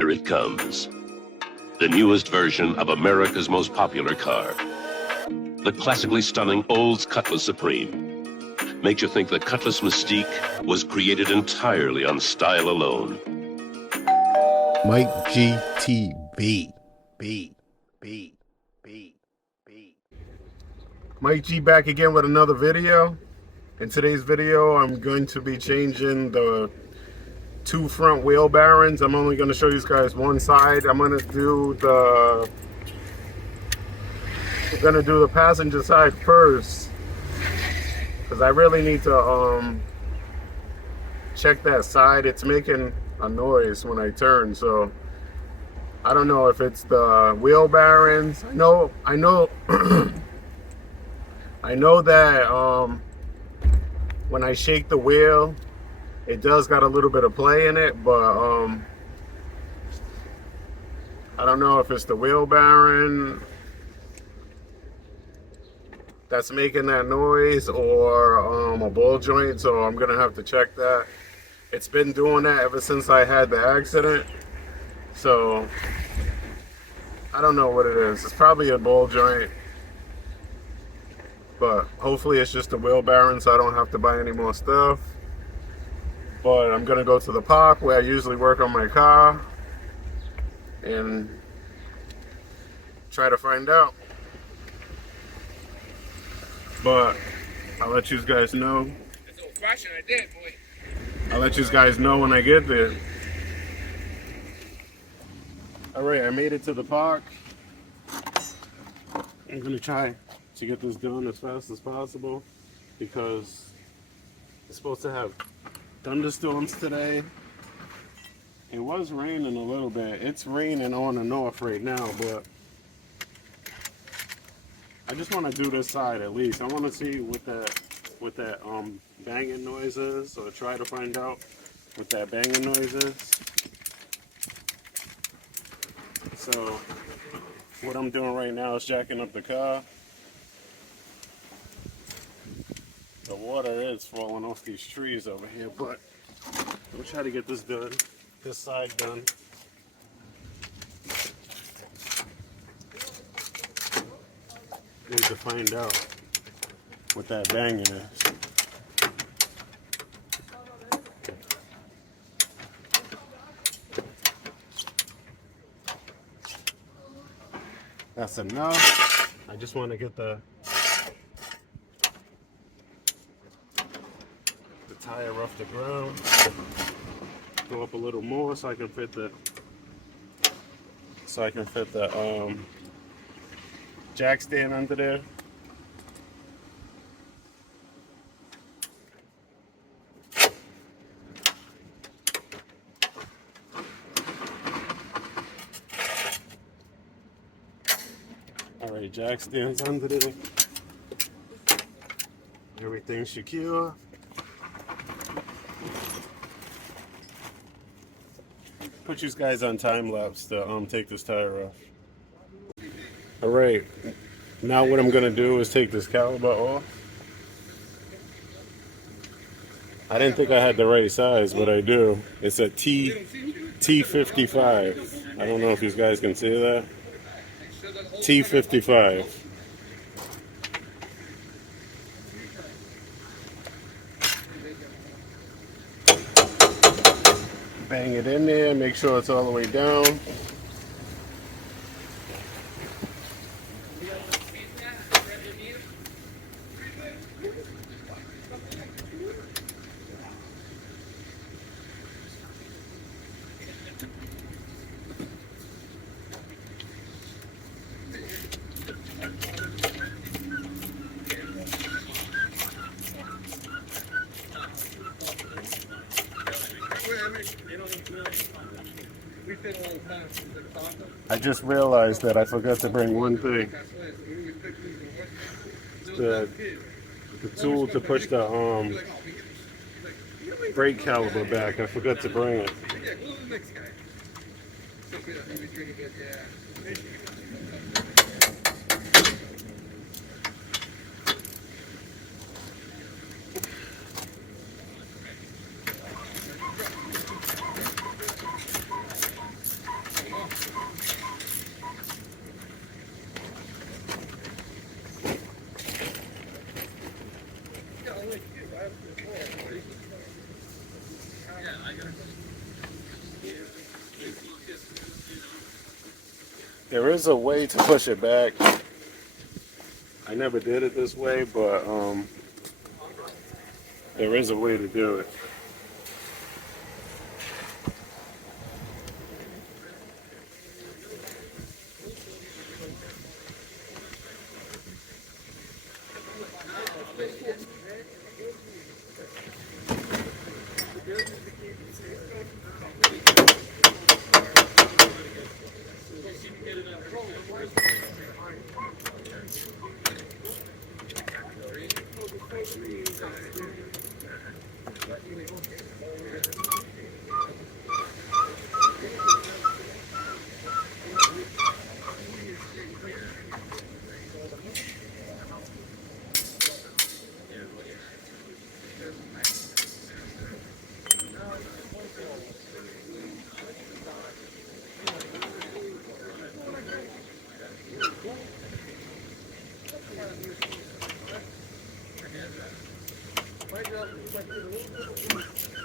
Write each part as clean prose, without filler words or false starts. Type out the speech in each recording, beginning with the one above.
Here it comes. The newest version of America's most popular car. The classically stunning Olds Cutlass Supreme. Makes you think the Cutlass mystique was created entirely on style alone. MIKEGTV. Mike G back again with another video. In today's video, I'm going to be changing the two front wheel bearings. I'm only going to show you guys one side. I'm going to do the passenger side first, because I really need to check that side. It's making a noise when I turn, so I don't know if it's the wheel bearings. I know I know that when I shake the wheel, it does got a little bit of play in it, but I don't know if it's the wheel bearing that's making that noise or a ball joint, so I'm gonna have to check that. It's been doing that ever since I had the accident, so I don't know what it is. It's probably a ball joint, but hopefully it's just a wheel bearing so I don't have to buy any more stuff. But I'm gonna go to the park where I usually work on my car and try to find out. But I'll let you guys know. That's old fashioned, I did, boy. I'll let you guys know when I get there. Alright, I made it to the park. I'm gonna try to get this done as fast as possible because it's supposed to have thunderstorms today. It was raining a little bit. It's raining on and off right now, but I just want to do this side at least. I want to see what that banging noise is, or try to find out what that banging noise is. So what I'm doing right now is jacking up the car. The water is falling off these trees over here, but we'll try to get this done, this side done. Need to find out what that banging is. That's enough. I just want to get the tire off the ground. Go up a little more so I can fit the jack stand under there. Alright, jack stands under there. Everything's secure. Put you guys on time lapse to take this tire off. Alright, now what I'm gonna do is take this caliper off. I didn't think I had the right size, but I do. It's a T55. I don't know if you guys can see that. T55. Bang it in there, make sure it's all the way down. I just realized that I forgot to bring one thing. The tool to push the brake caliper back. I forgot to bring it. There is a way to push it back. I never did it this way, but there is a way to do it.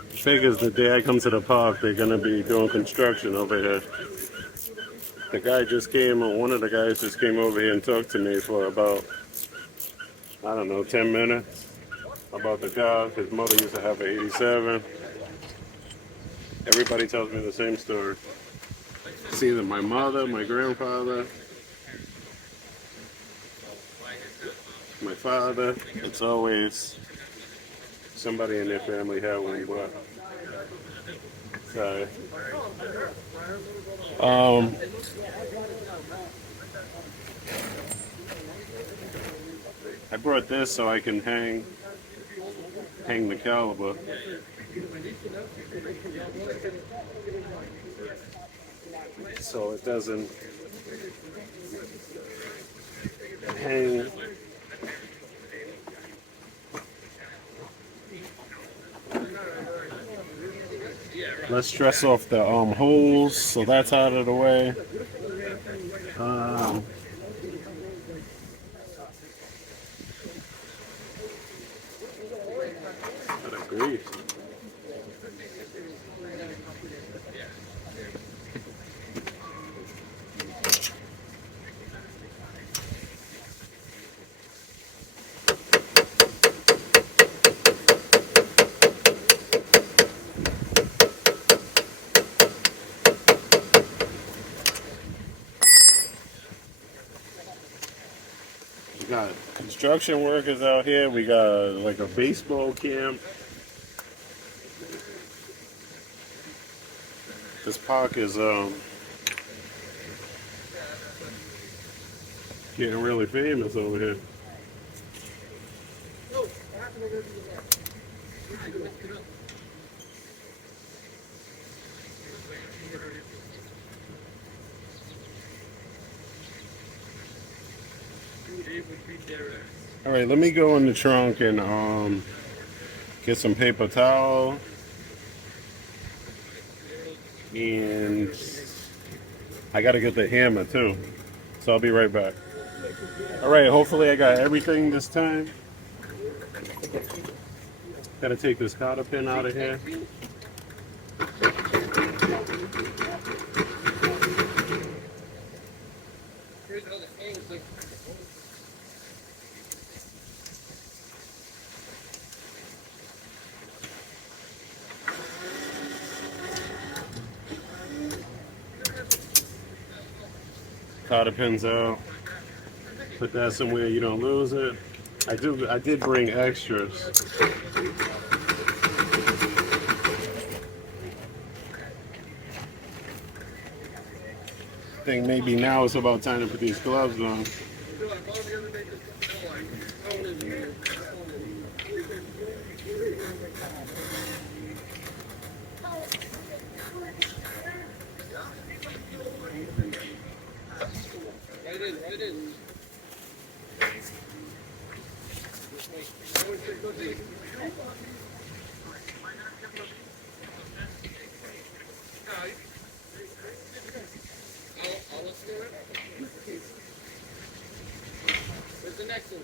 Figures the day I come to the park, they're gonna be doing construction over here. The guy just came, or one of the guys just came over here and talked to me for about, I don't know, 10 minutes about the car. His mother used to have an 87. Everybody tells me the same story. It's either my mother, my grandfather, my father. It's always somebody in their family had one, but sorry. I brought this so I can hang the caliper. So it doesn't hang. Let's stress off the holes, so that's out of the way. What a grief. We got construction workers out here. We got like a baseball camp. This park is getting really famous over here. All right, let me go in the trunk and get some paper towel, and I gotta get the hammer too, so I'll be right back. All right, hopefully I got everything this time. Gotta take this cotter pin out of here. Cotter pins out. Put that somewhere you don't lose it. I did bring extras. I think maybe now it's about time to put these gloves on. Where's the next one?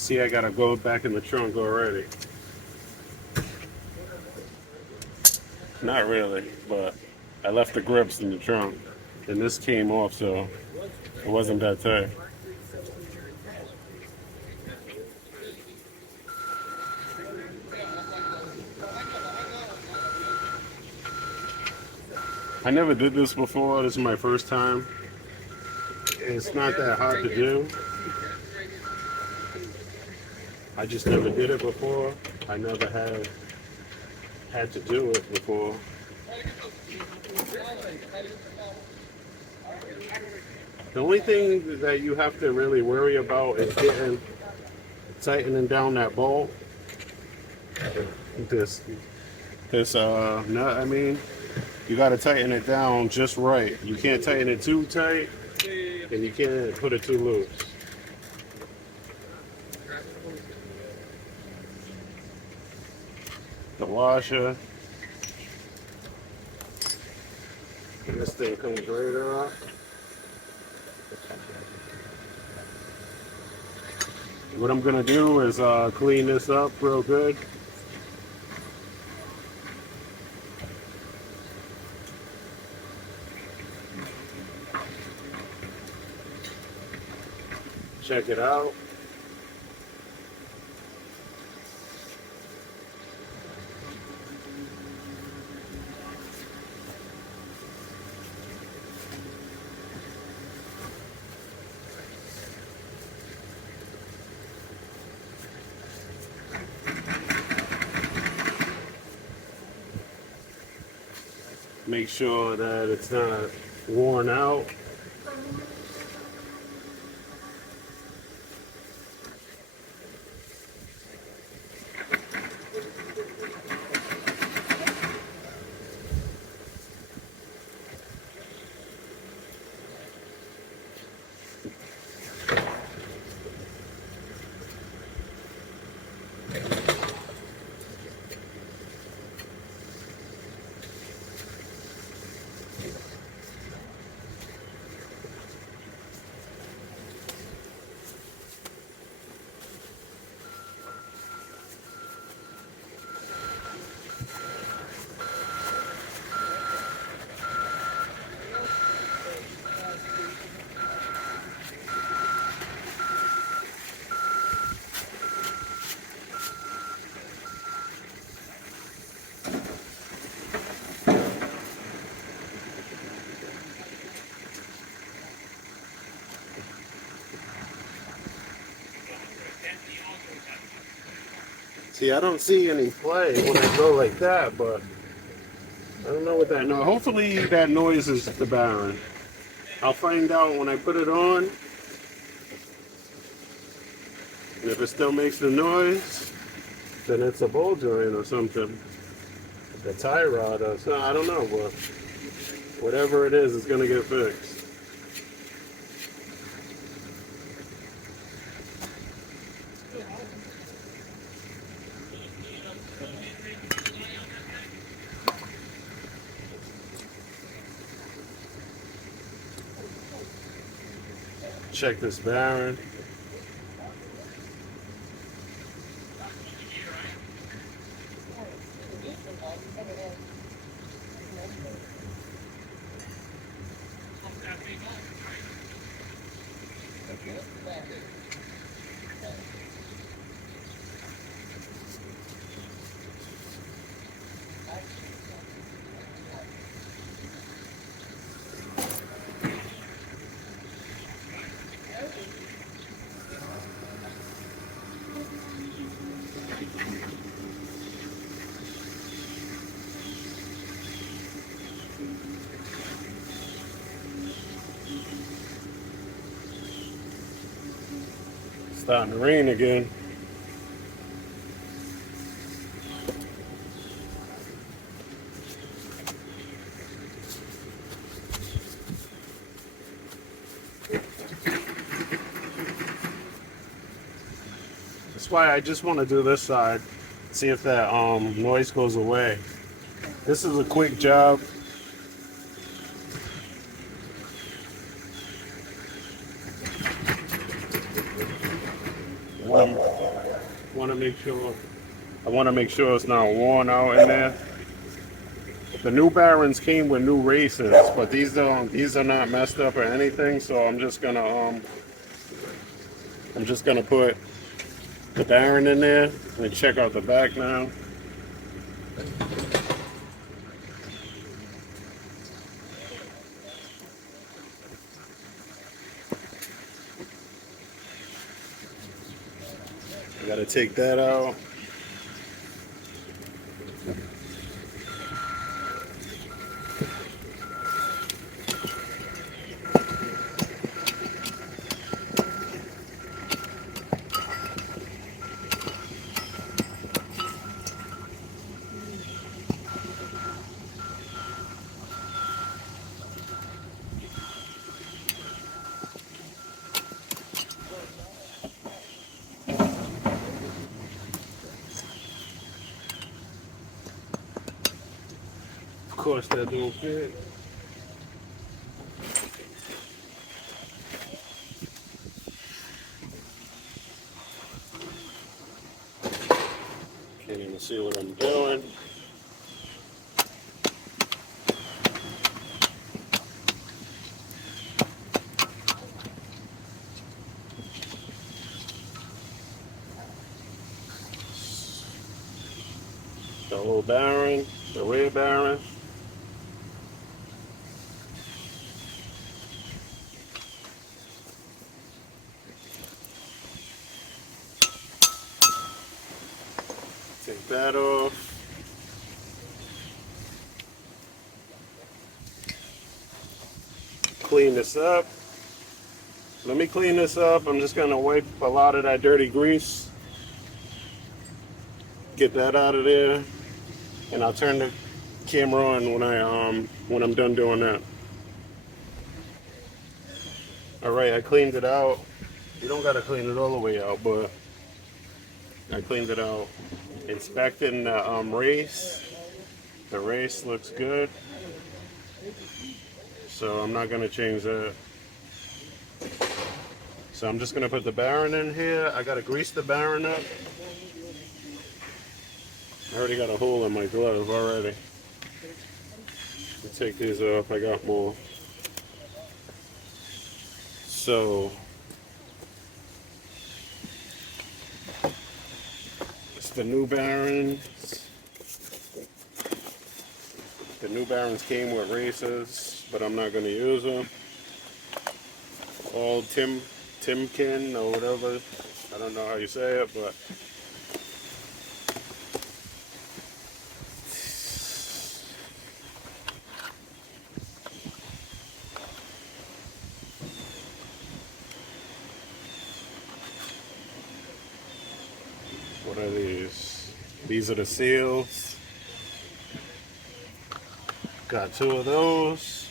See, I gotta go back in the trunk already. Not really, but I left the grips in the trunk. And this came off, so it wasn't that tight. I never did this before. This is my first time. It's not that hard to do. I just never did it before. I never had to do it before. The only thing that you have to really worry about is tightening down that bolt. This nut, I mean, you got to tighten it down just right. You can't tighten it too tight, and you can't put it too loose. The washer. And this thing comes right off. What I'm gonna do is clean this up real good. Check it out. Make sure that it's not worn out. See, I don't see any play when I go like that, but I don't know what that noise. Hopefully that noise is the bearing. I'll find out when I put it on. And if it still makes the noise, then it's a ball joint or something. The tie rod or something. I don't know, but whatever it is, it's gonna get fixed. Check this bearing. Starting to rain again. That's why I just want to do this side, see if that noise goes away. This is a quick job. want to make sure. I want to make sure it's not worn out in there. The new bearings came with new races, but these are not messed up or anything. So I'm just gonna put the bearing in there and check out the back now. I gotta take that out. Of course, that don't fit. Can't even see what I'm doing. The whole bearing, the rear bearing. Take that off. Clean this up. Let me clean this up. I'm just gonna wipe a lot of that dirty grease. Get that out of there. And I'll turn the camera on when I'm done doing that. Alright, I cleaned it out. You don't gotta clean it all the way out, but I cleaned it out. Inspecting the race. The race looks good. So I'm not gonna change that. So I'm just gonna put the bearing in here. I gotta grease the bearing up. I already got a hole in my glove already. Let's take these off, I got more. So it's the new bearings. The new bearings came with races, but I'm not gonna use them. All Timken or whatever. I don't know how you say it, but what are these? These are the seals. Got two of those.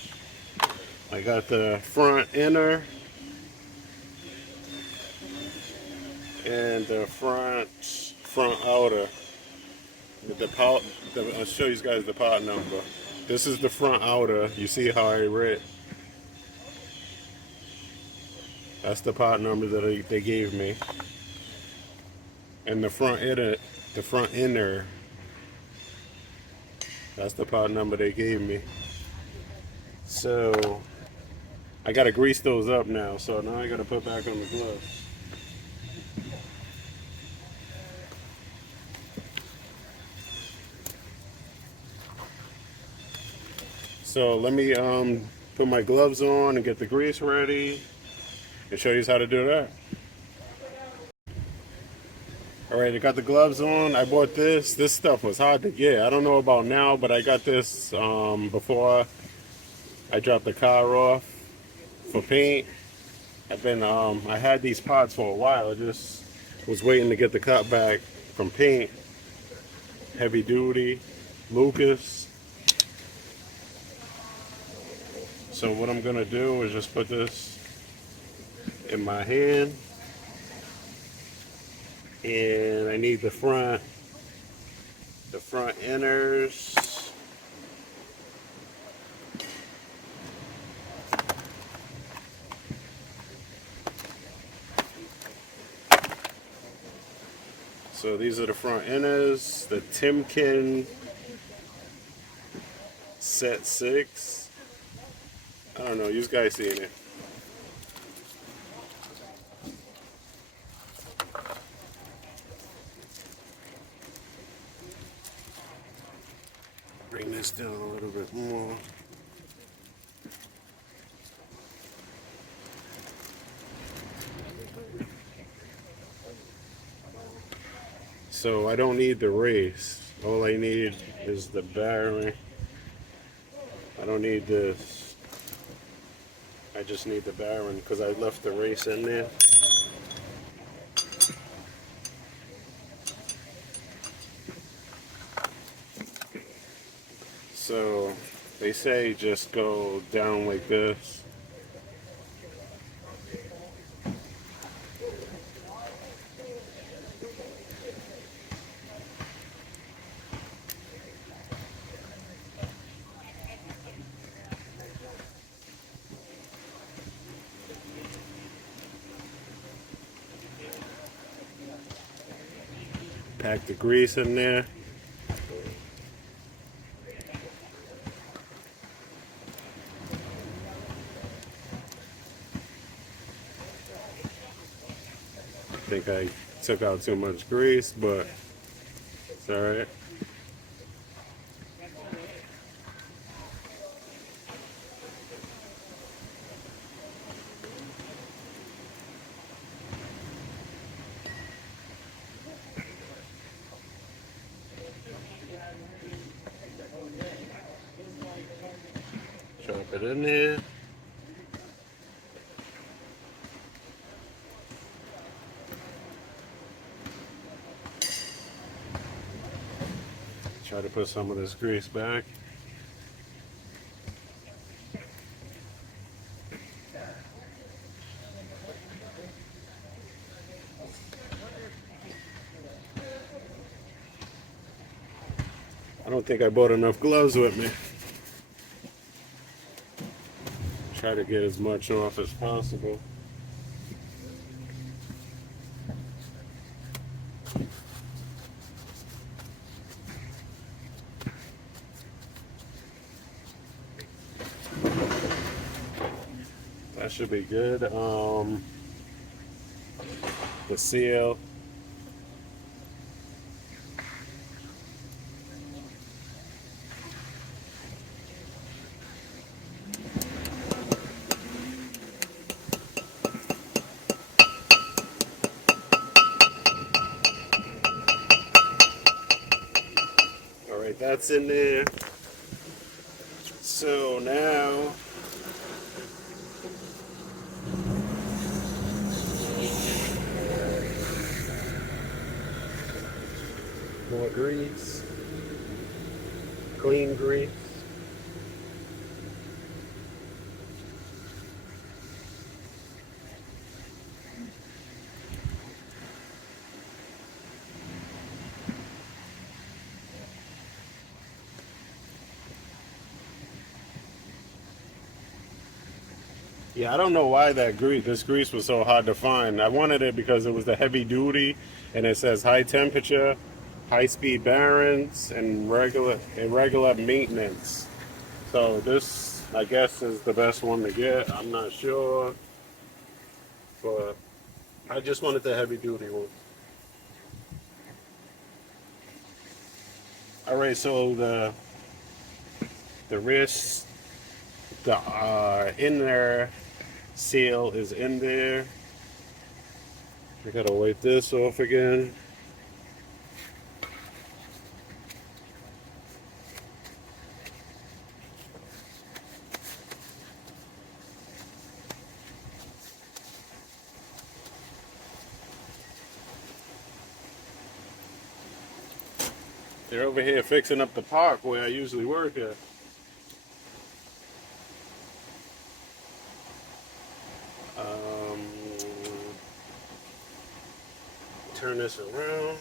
I got the front inner and the front outer. I'll show you guys the part number. This is the front outer. You see how I read? That's the part number that they gave me. And the front inner, that's the part number they gave me. So I gotta grease those up now. So now I gotta put back on the gloves. So let me put my gloves on and get the grease ready and show you how to do that. Alright, I got the gloves on. I bought this. This stuff was hard to get. I don't know about now, but I got this before I dropped the car off for paint. I had these pots for a while. I just was waiting to get the cut back from paint. Heavy duty, Lucas. So what I'm gonna do is just put this in my hand. And I need the front inners. So these are the front inners, the Timken set 6. I don't know, you guys seen it. Bring this down a little bit more. So I don't need the race. All I need is the bearing. I don't need this. I just need the bearing because I left the race in there. So they say just go down like this. Pack the grease in there. I think I took out too much grease, but it's alright. Drop it in there. Try to put some of this grease back. I don't think I bought enough gloves with me. Try to get as much off as possible. That should be good. The seal. Alright, that's in there. So now more grease, clean grease. Yeah, I don't know why this grease was so hard to find. I wanted it because it was the heavy duty, and it says high temperature, high speed bearings, and irregular maintenance. So this, I guess, is the best one to get. I'm not sure, but I just wanted the heavy duty one. All right, so the wrist, the inner seal is in there. I gotta wipe this off again. They're over here fixing up the park where I usually work at. Turn this around.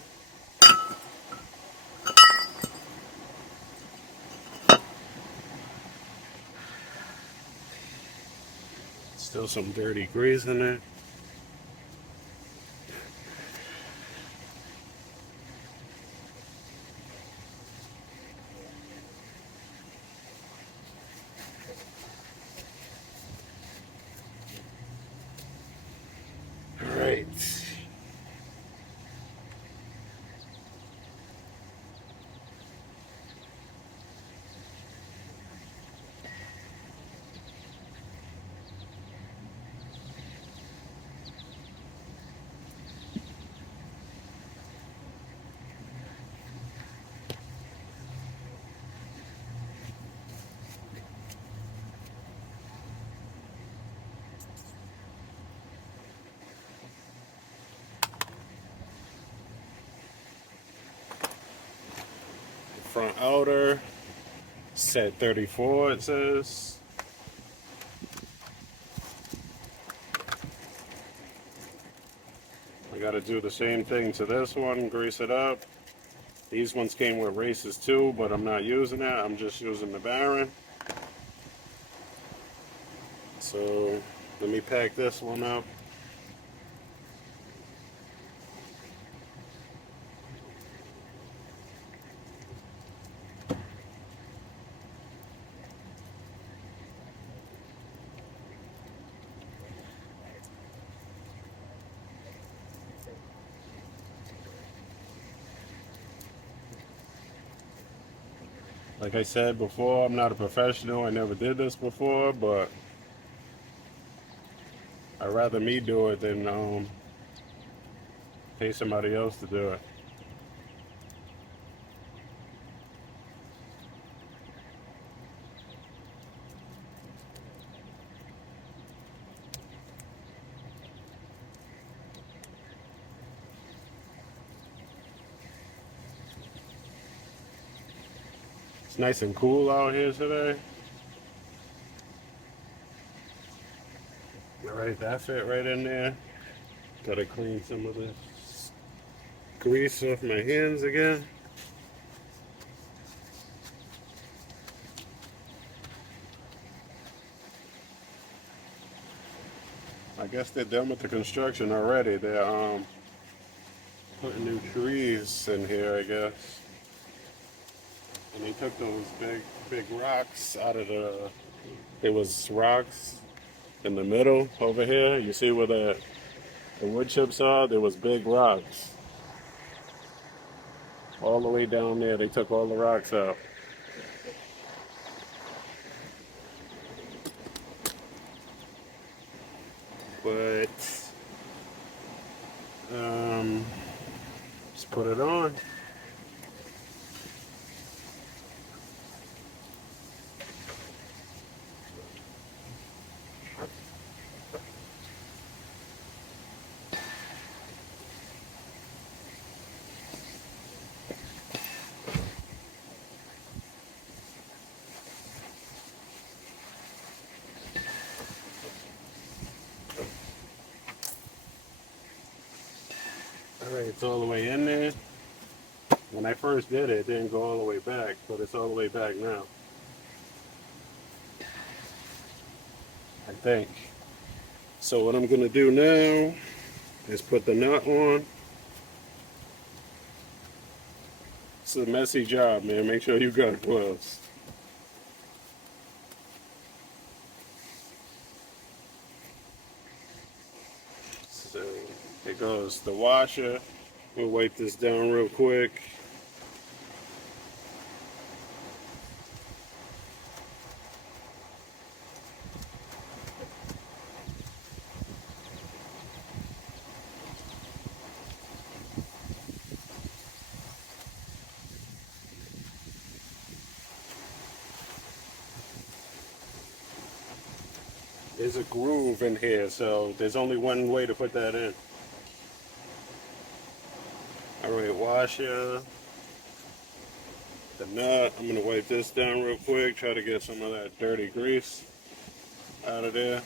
Still some dirty grease in there. front outer, set 34 it says. I gotta do the same thing to this one, grease it up. These ones came with races too, but I'm not using that. I'm just using the Baron. So let me pack this one up. Like I said before, I'm not a professional. I never did this before, but I'd rather me do it than pay somebody else to do it. It's nice and cool out here today. All right, that fit right in there. Gotta clean some of this grease off my hands again. I guess they're done with the construction already. They're putting new trees in here, I guess. And they took those big rocks out of the. There was rocks in the middle over here. You see where the wood chips are? There was big rocks. All the way down there, they took all the rocks out. But just put it on. Alright, it's all the way in there. When I first did it, it didn't go all the way back, but it's all the way back now. I think. So what I'm going to do now is put the nut on. It's a messy job, man. Make sure you got gloves. So here goes the washer. We'll wipe this down real quick. There's a groove in here, so there's only one way to put that in. Alright, washer, the nut. I'm going to wipe this down real quick, try to get some of that dirty grease out of there.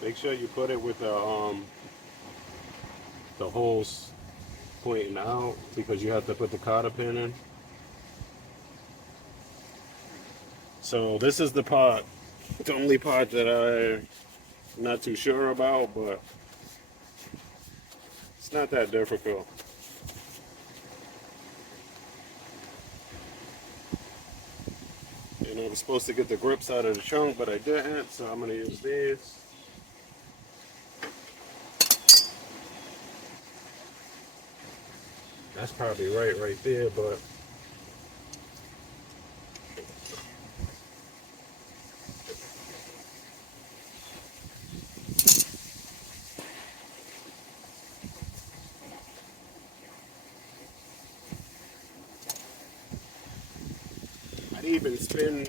Make sure you put it with the holes pointing out, because you have to put the cotter pin in. So this is the part, the only part that I'm not too sure about, but it's not that difficult. You know, I was supposed to get the grips out of the trunk, but I didn't, so I'm going to use these. That's probably right there, but even spin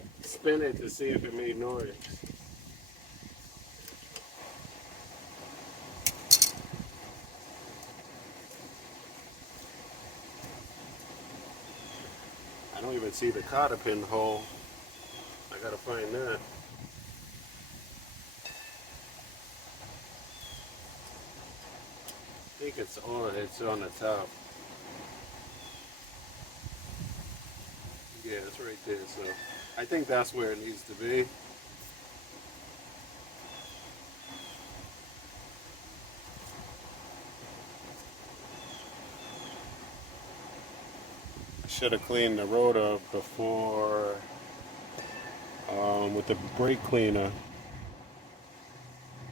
it to see if it made noise. I don't even see the cotter pin hole. I gotta find that. I think it's on the top. Yeah, it's right there. So I think that's where it needs to be. I should have cleaned the rotor before with the brake cleaner,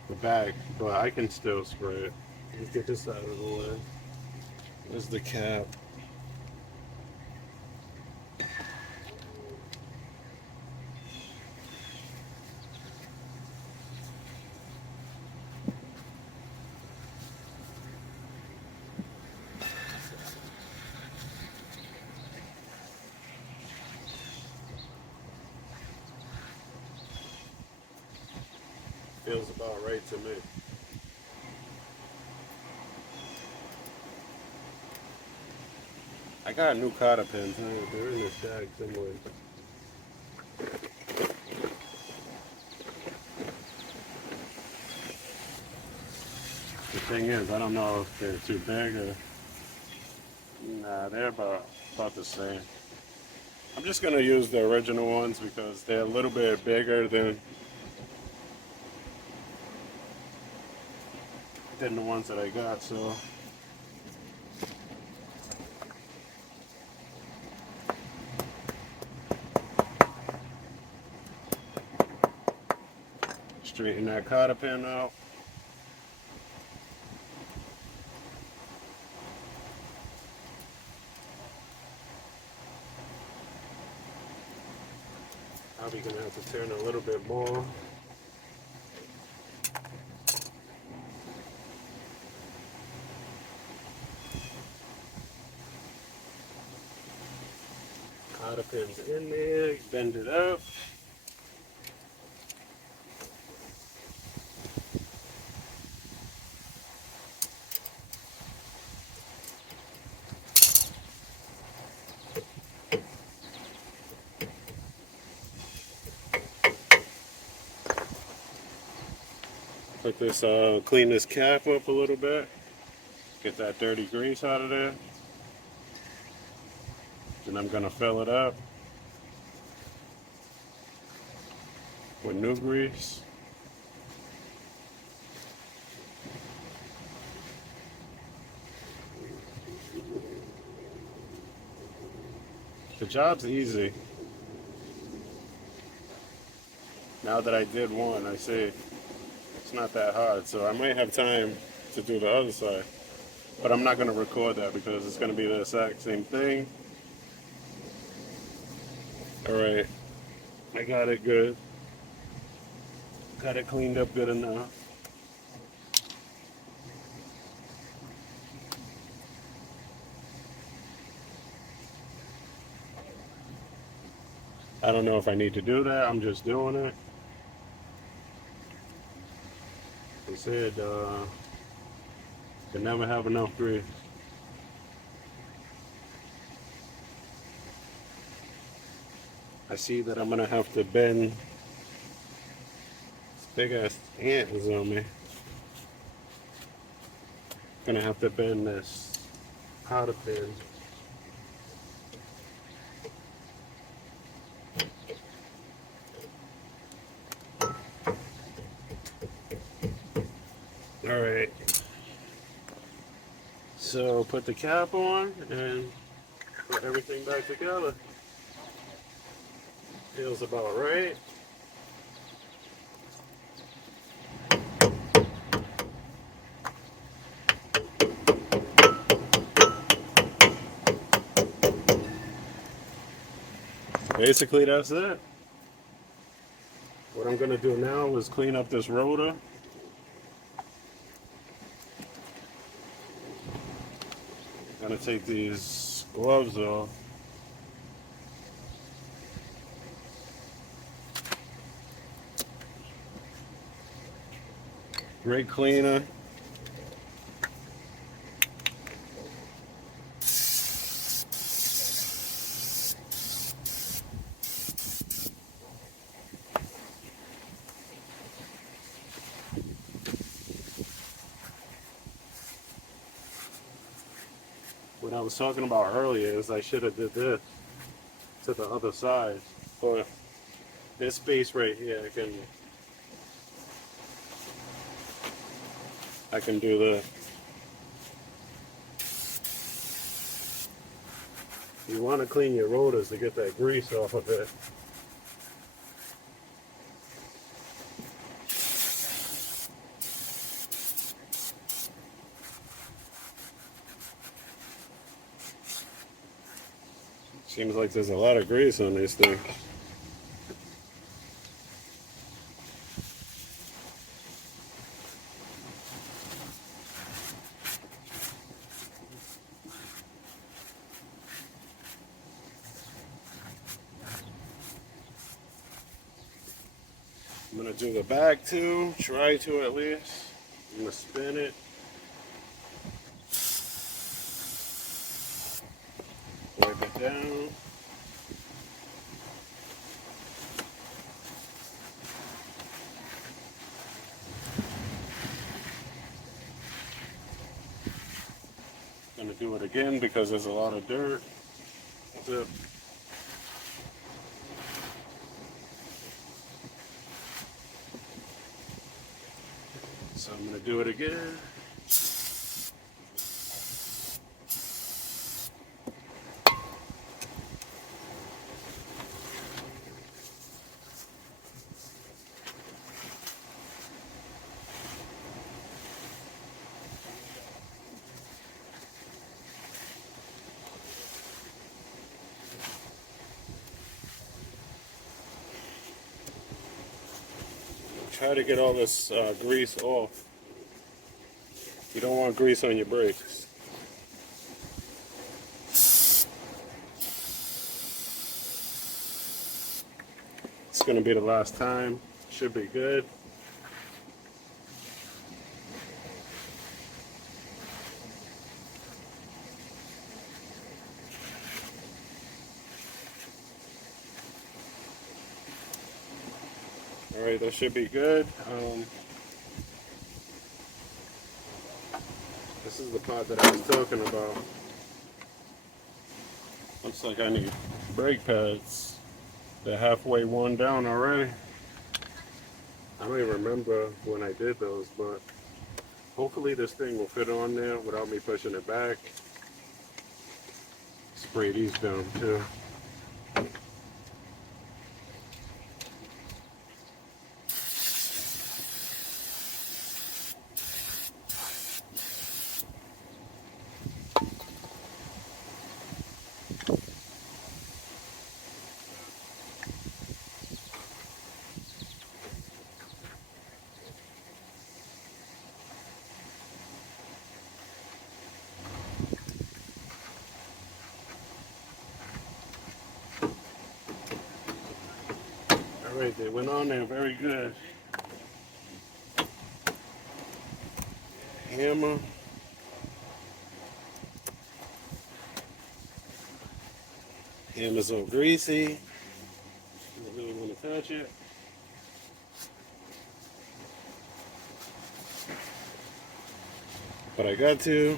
the back, but I can still spray it. Let's get this out of the way. There's the cap. Feels about right to me. I got new cotter pins. They're in this bag somewhere. The thing is, I don't know if they're too big or... Nah, they're about the same. I'm just gonna use the original ones because they're a little bit bigger than the ones that I got, so... Straighten that cotter pin out. Probably gonna have to turn a little bit more. Cotter pins in there, bend it up. Put this, clean this cap up a little bit. Get that dirty grease out of there. Then I'm gonna fill it up with new grease. The job's easy. Now that I did one, I see it's not that hard. So I might have time to do the other side. But I'm not gonna record that because it's gonna be the exact same thing. Alright, I got it good. Got it cleaned up good enough. I don't know if I need to do that, I'm just doing it. They said, can never have enough grease. I see that I'm gonna have to bend. This big ass ant is on me. Gonna have to bend this cotter pin. All right. So put the cap on and put everything back together. Feels about right. Basically, that's it. What I'm gonna do now is clean up this rotor. Gonna take these gloves off. Great cleaner. What I was talking about earlier is I should have did this to the other side. But this space right here, I can do the. You want to clean your rotors to get that grease off of it. Seems like there's a lot of grease on these things. I'm gonna do the back too, try to at least. I'm gonna spin it. Wipe it down. Gonna do it again because there's a lot of dirt. That's it. So I'm gonna do it again. Try to get all this grease off. You don't want grease on your brakes. It's going to be the last time. Should be good. Alright, that should be good. This is the part that I was talking about. Looks like I need brake pads. They're halfway worn down already. I don't even remember when I did those, but hopefully this thing will fit on there without me pushing it back. Spray these down too. Alright, they went on there very good. Hammer. Hammer's all greasy. Don't really want to touch it. But I got to.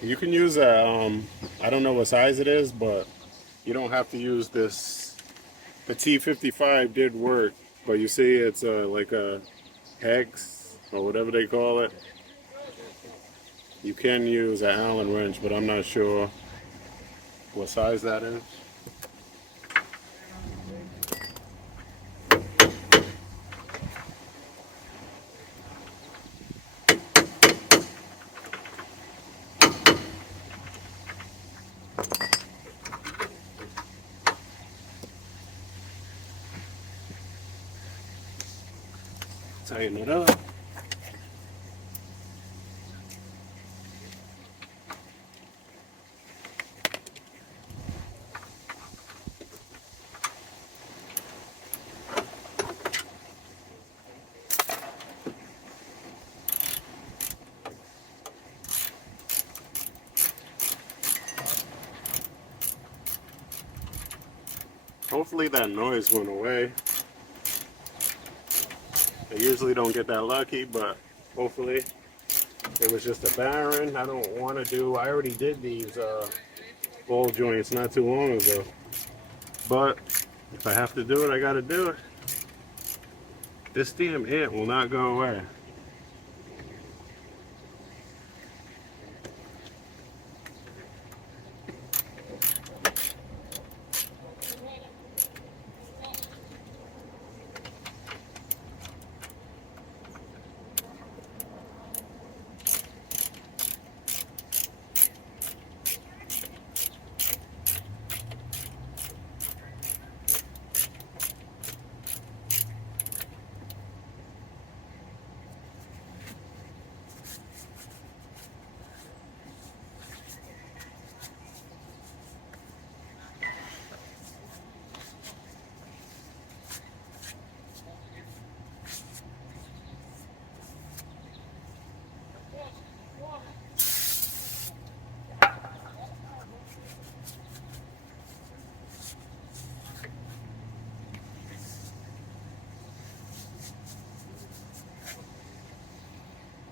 You can use a, I don't know what size it is, but you don't have to use this. The T55 did work But you see, it's like a hex or whatever they call it. You can use an Allen wrench, but I'm not sure what size that is. Tighten it up. Hopefully that noise went away. I usually don't get that lucky, but hopefully it was just a bearing. I don't want to do, I already did these ball joints not too long ago. But if I have to do it, I got to do it. This damn ant will not go away.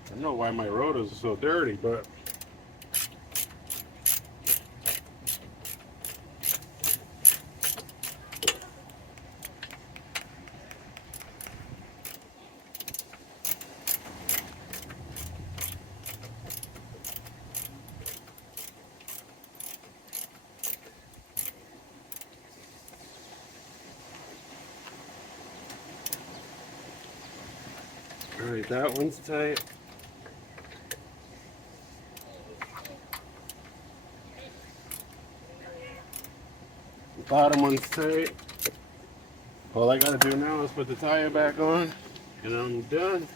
I don't know why my rotors are so dirty, but all right, that one's tight. The bottom one's tight. All I gotta do now is put the tire back on, and I'm done.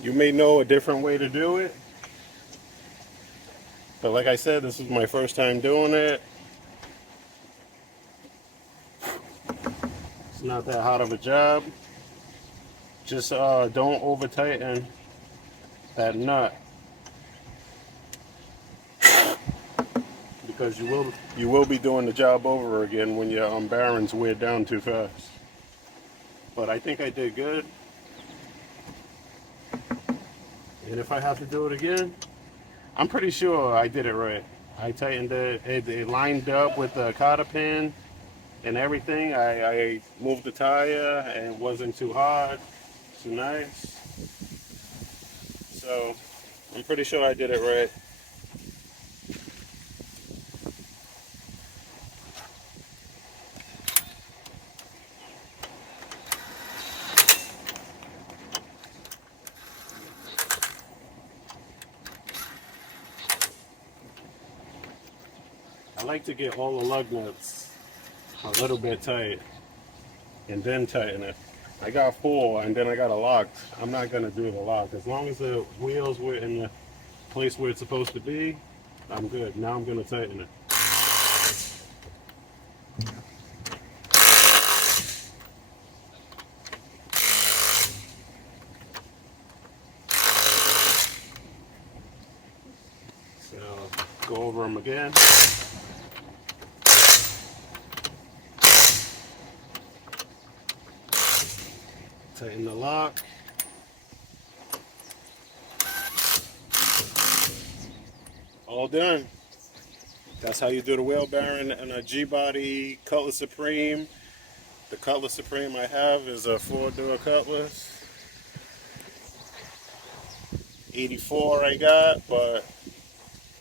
You may know a different way to do it, but like I said, this is my first time doing it. It's not that hard of a job. Just don't over tighten that nut, because you will be doing the job over again when your bearings wear down too fast. But I think I did good. And if I have to do it again, I'm pretty sure I did it right. I tightened it, it lined up with the cotter pin and everything. I moved the tire and it wasn't too hard, too nice. So I'm pretty sure I did it right. I like to get all the lug nuts a little bit tight and then tighten it. I got 4 and then I got a lock. I'm not gonna do the lock. As long as the wheels were in the place where it's supposed to be, I'm good. Now I'm gonna tighten it. So them again. Tighten the lock. All done. That's how you do the wheel bearing and a G-body Cutlass Supreme. The Cutlass Supreme I have is a 4-door Cutlass. 84 I got, but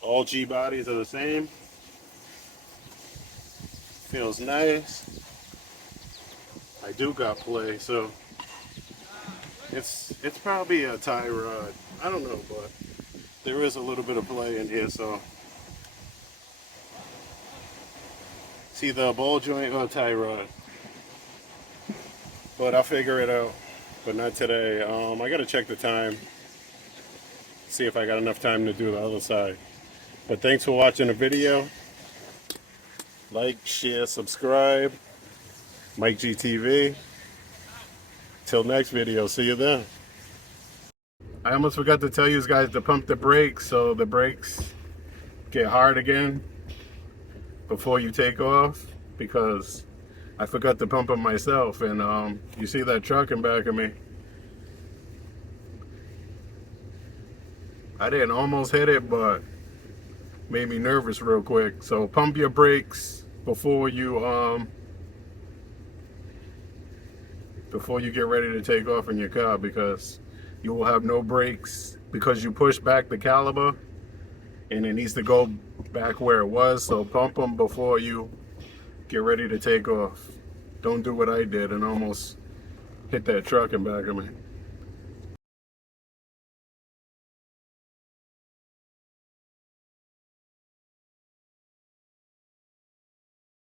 all G-bodies are the same. Feels nice. I do got play, so it's probably a tie rod. I don't know, but there is a little bit of play in here, so it's either a ball joint or a tie rod. But I'll figure it out. But not today. I gotta check the time. See if I got enough time to do the other side. But thanks for watching the video. Like, share, subscribe. MIKEGTV. Till next video. See you then. I almost forgot to tell you guys to pump the brakes so the brakes get hard again before you take off, because I forgot to pump them myself. And you see that truck in back of me? I didn't almost hit it, but made me nervous real quick. So pump your brakes before you get ready to take off in your car, because you will have no brakes because you push back the caliper and it needs to go back where it was. So pump them before you get ready to take off. Don't do what I did and almost hit that truck in back of me.